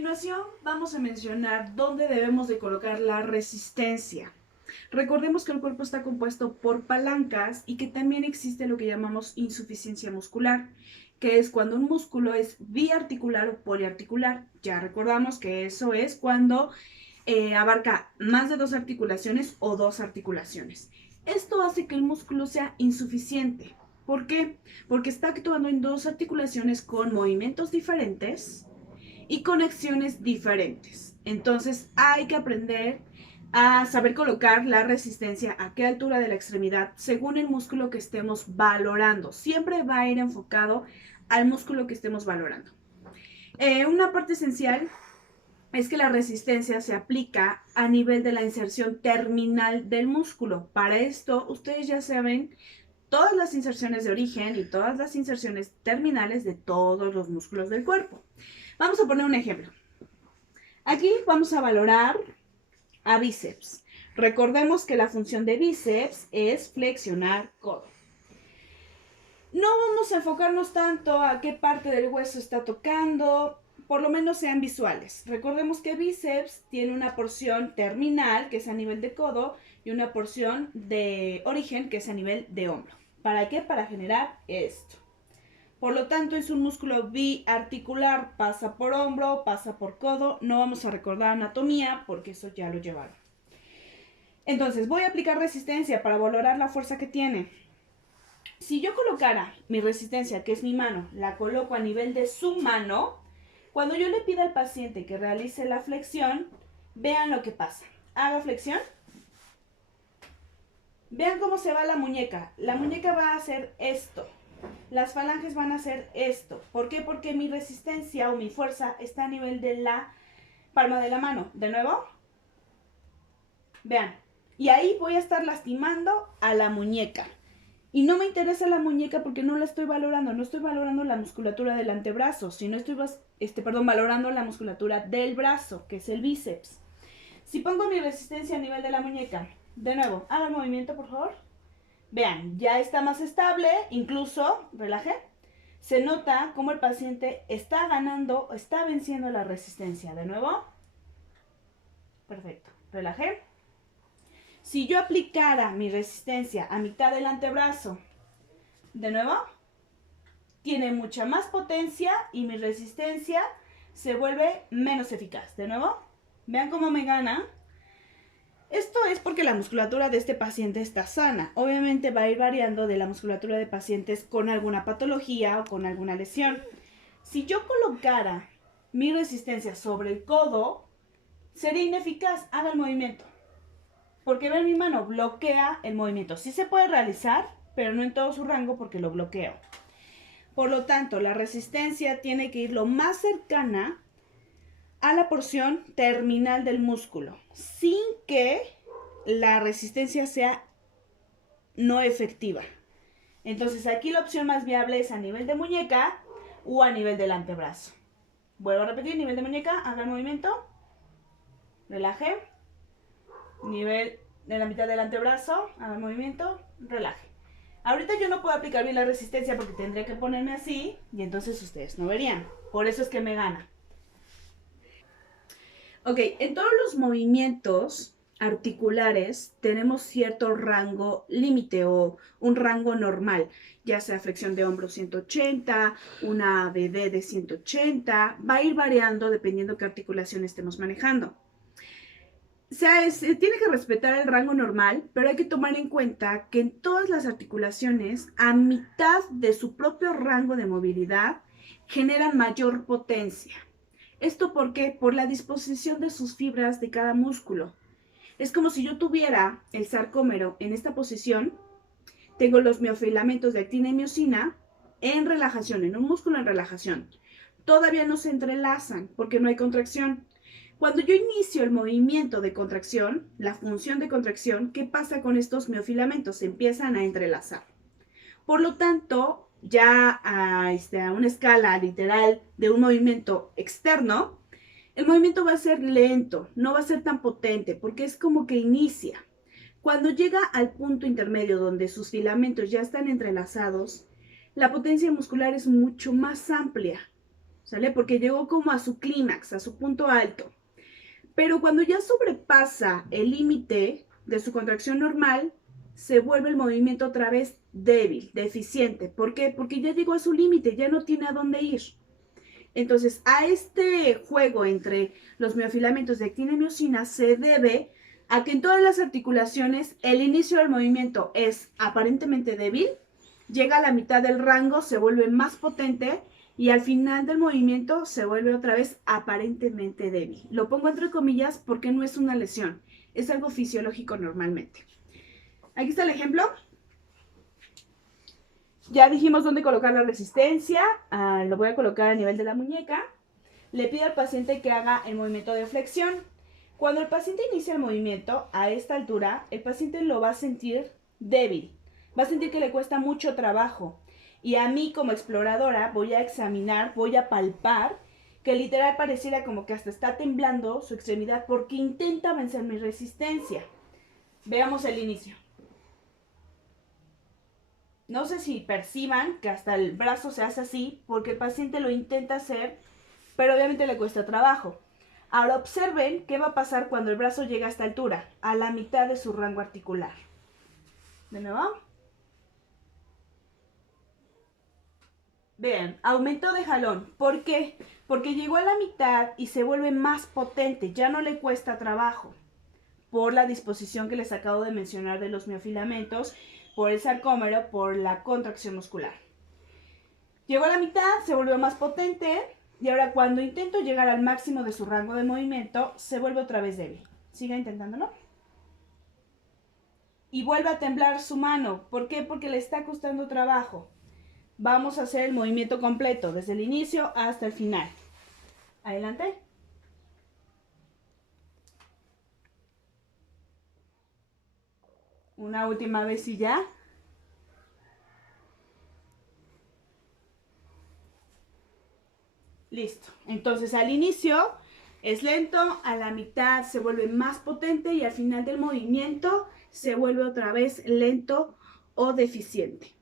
Continuación vamos a mencionar dónde debemos de colocar la resistencia. Recordemos que el cuerpo está compuesto por palancas y que también existe lo que llamamos insuficiencia muscular, que es cuando un músculo es biarticular o poliarticular. Ya recordamos que eso es cuando abarca más de dos articulaciones o dos articulaciones. Esto hace que el músculo sea insuficiente. ¿Por qué? Porque está actuando en dos articulaciones con movimientos diferentes y conexiones diferentes. Entonces hay que aprender a saber colocar la resistencia a qué altura de la extremidad según el músculo que estemos valorando. Siempre va a ir enfocado al músculo que estemos valorando. Una parte esencial es que la resistencia se aplica a nivel de la inserción terminal del músculo. Para esto, ustedes ya saben todas las inserciones de origen y todas las inserciones terminales de todos los músculos del cuerpo. Vamos a poner un ejemplo. Aquí vamos a valorar a bíceps. Recordemos que la función de bíceps es flexionar codo. No vamos a enfocarnos tanto a qué parte del hueso está tocando, por lo menos sean visuales. Recordemos que bíceps tiene una porción terminal, que es a nivel de codo, y una porción de origen, que es a nivel de hombro. ¿Para qué? Para generar esto. Por lo tanto, es un músculo biarticular, pasa por hombro, pasa por codo. No vamos a recordar anatomía porque eso ya lo llevaron. Entonces, voy a aplicar resistencia para valorar la fuerza que tiene. Si yo colocara mi resistencia, que es mi mano, la coloco a nivel de su mano, cuando yo le pida al paciente que realice la flexión, vean lo que pasa. Haga flexión. Vean cómo se va la muñeca. La muñeca va a hacer esto. Las falanges van a hacer esto. ¿Por qué? Porque mi resistencia o mi fuerza está a nivel de la palma de la mano. De nuevo. Vean. Y ahí voy a estar lastimando a la muñeca. Y no me interesa la muñeca porque no la estoy valorando. No estoy valorando la musculatura del antebrazo, sino estoy valorando la musculatura del brazo, que es el bíceps. Si pongo mi resistencia a nivel de la muñeca, de nuevo, haga el movimiento, por favor. Vean, ya está más estable, incluso, relaje, se nota cómo el paciente está ganando, está venciendo la resistencia. De nuevo. Perfecto. Relaje. Si yo aplicara mi resistencia a mitad del antebrazo, de nuevo, tiene mucha más potencia y mi resistencia se vuelve menos eficaz. De nuevo, vean cómo me gana. Esto es porque la musculatura de este paciente está sana. Obviamente va a ir variando de la musculatura de pacientes con alguna patología o con alguna lesión. Si yo colocara mi resistencia sobre el codo, sería ineficaz. Haga el movimiento. Porque ven, mi mano bloquea el movimiento. Sí se puede realizar, pero no en todo su rango porque lo bloqueo. Por lo tanto, la resistencia tiene que ir lo más cercana a la porción terminal del músculo, sin que la resistencia sea no efectiva. Entonces aquí la opción más viable es a nivel de muñeca o a nivel del antebrazo. Vuelvo a repetir, nivel de muñeca, haga el movimiento, relaje, nivel de la mitad del antebrazo, haga el movimiento, relaje. Ahorita yo no puedo aplicar bien la resistencia porque tendría que ponerme así y entonces ustedes no verían. Por eso es que me gana. Ok, en todos los movimientos articulares tenemos cierto rango límite o un rango normal, ya sea flexión de hombro 180, una ABD de 180, va a ir variando dependiendo qué articulación estemos manejando. Se tiene que respetar el rango normal, pero hay que tomar en cuenta que en todas las articulaciones, a mitad de su propio rango de movilidad, generan mayor potencia. ¿Esto por qué? Por la disposición de sus fibras de cada músculo. Es como si yo tuviera el sarcómero en esta posición, tengo los miofilamentos de actina y miosina en relajación, en un músculo en relajación. Todavía no se entrelazan porque no hay contracción. Cuando yo inicio el movimiento de contracción, la función de contracción, ¿qué pasa con estos miofilamentos? Se empiezan a entrelazar. Por lo tanto, ya a una escala literal de un movimiento externo, el movimiento va a ser lento, no va a ser tan potente, porque es como que inicia. Cuando llega al punto intermedio donde sus filamentos ya están entrelazados, la potencia muscular es mucho más amplia. ¿sale? Porque llegó como a su clímax, a su punto alto. Pero cuando ya sobrepasa el límite de su contracción normal, se vuelve el movimiento otra vez débil, deficiente. ¿Por qué? Porque ya llegó a su límite, ya no tiene a dónde ir. Entonces, a este juego entre los miofilamentos de actina y miosina se debe a que en todas las articulaciones el inicio del movimiento es aparentemente débil, llega a la mitad del rango, se vuelve más potente y al final del movimiento se vuelve otra vez aparentemente débil. Lo pongo entre comillas porque no es una lesión, es algo fisiológico normalmente. Aquí está el ejemplo. Ya dijimos dónde colocar la resistencia, lo voy a colocar a nivel de la muñeca. Le pido al paciente que haga el movimiento de flexión. Cuando el paciente inicia el movimiento a esta altura, el paciente lo va a sentir débil, va a sentir que le cuesta mucho trabajo. Y a mí como exploradora voy a examinar, voy a palpar, que literal pareciera como que hasta está temblando su extremidad porque intenta vencer mi resistencia. Veamos el inicio. No sé si perciban que hasta el brazo se hace así porque el paciente lo intenta hacer, pero obviamente le cuesta trabajo. Ahora observen qué va a pasar cuando el brazo llega a esta altura, a la mitad de su rango articular. De nuevo. Vean, aumentó de jalón. ¿Por qué? Porque llegó a la mitad y se vuelve más potente, ya no le cuesta trabajo. Por la disposición que les acabo de mencionar de los miofilamentos, por el sarcómero, por la contracción muscular. Llegó a la mitad, se volvió más potente y ahora cuando intento llegar al máximo de su rango de movimiento, se vuelve otra vez débil. Siga intentándolo. Y vuelve a temblar su mano. ¿Por qué? Porque le está costando trabajo. Vamos a hacer el movimiento completo, desde el inicio hasta el final. Adelante. Una última vez y ya. Listo. Entonces al inicio es lento, a la mitad se vuelve más potente y al final del movimiento se vuelve otra vez lento o deficiente.